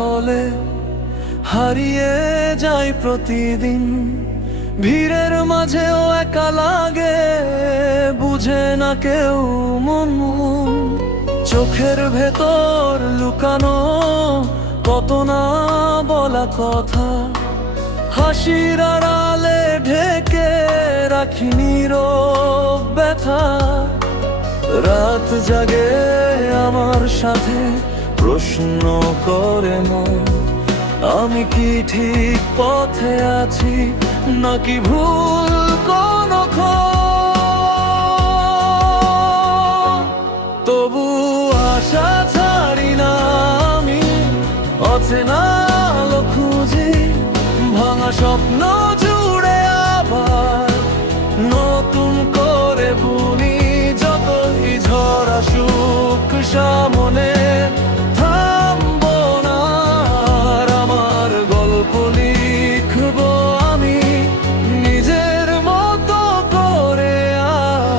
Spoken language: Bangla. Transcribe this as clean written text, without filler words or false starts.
হলে হারিয়ে যাই প্রতিদিন। ভিড়ের মাঝেও একা লাগে, বুঝে না কেউ মন। চোখের ভেতর লুকানো কত না বলা কথা, হাসির আড়ালে ঢেকে রাখি নীরব ব্যথা। রাত জাগে আমার সাথে, প্রশ্ন করে মন, আমি কি ঠিক পথে আছি নাকি ভুল কোনো তবু আশা ছাড়ি না আমি, অচেনা আলো খুঁজি, ভাঙা স্বপ্ন জুড়ে আবার নতুন করে বুনি। যতই ঝড় আসুক সামনে,